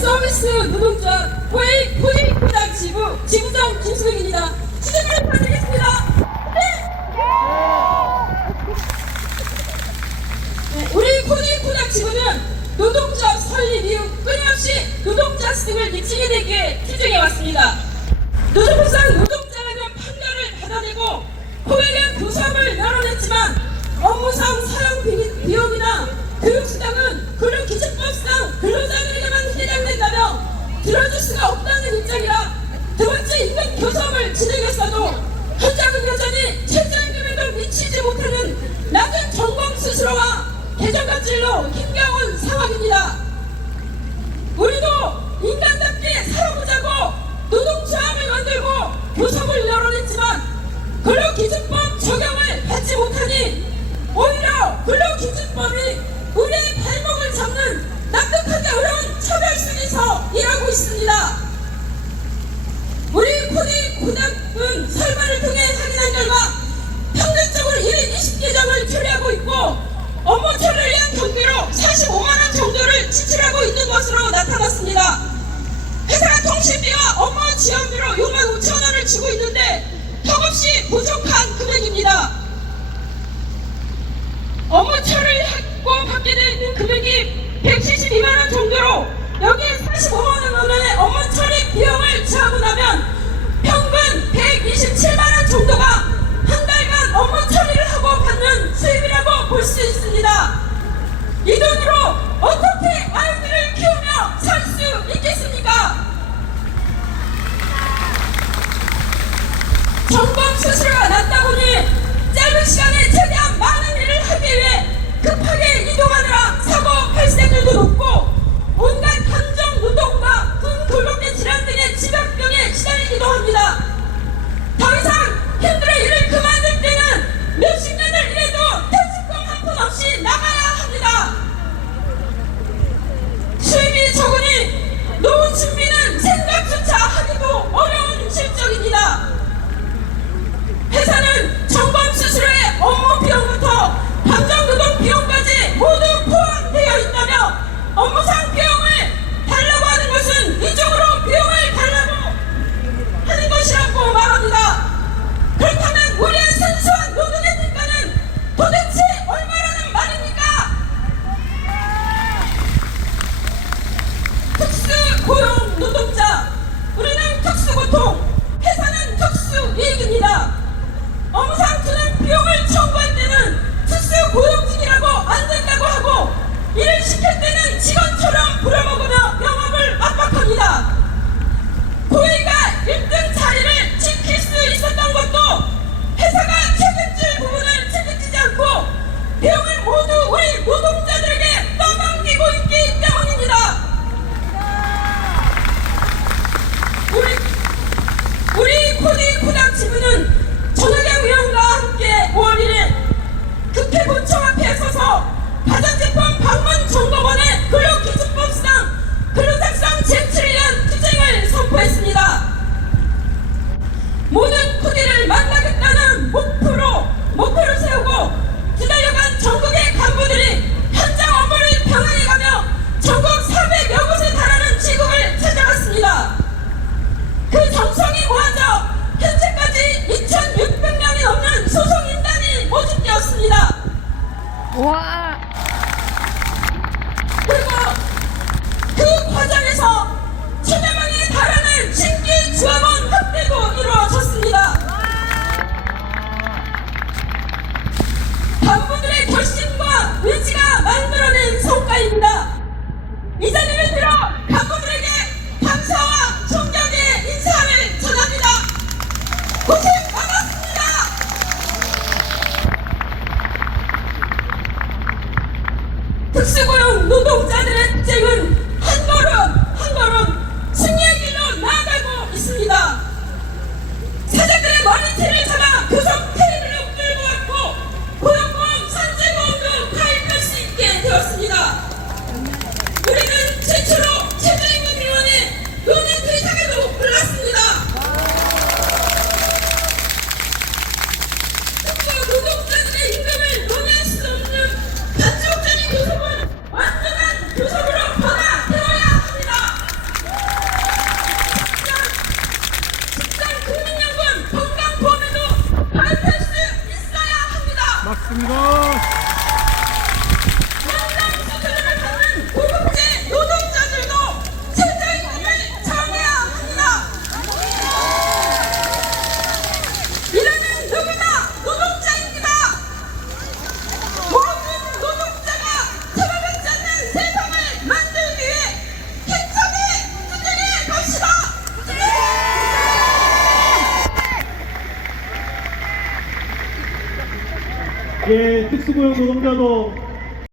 서비스 노동조합 고위 포획부장 지부 지부장 김승입니다. 시청을 부탁드리겠습니다. 네. 네, 우리 포획부장 지부는 노동자 설립 이후 끊임없이 노동자 수익을 미치게 되기에 투쟁해 왔습니다. 노동부상 노동 실로 힘겨운 상황입니다. 우리도 인간답게 살아보자고 노동조합을 만들고 교섭을 열어냈지만 근로기준법 적용을 받지 못하니 오히려 근로기준법이 45만 원 정도를 지출하고 있는 것으로 나타났습니다. 회사가 통신비와 업무 지원비로 6만 5천 원을 주고 있는데 턱없이 부족한 금액입니다. 업무처를 했고 받게 되는 금액이 172만 원 정도로 여기에 45만 원의 업무 처리 비용을 지하고 나면 수고용 노동자들의 지금 Wow. 예, 특수고용 노동자도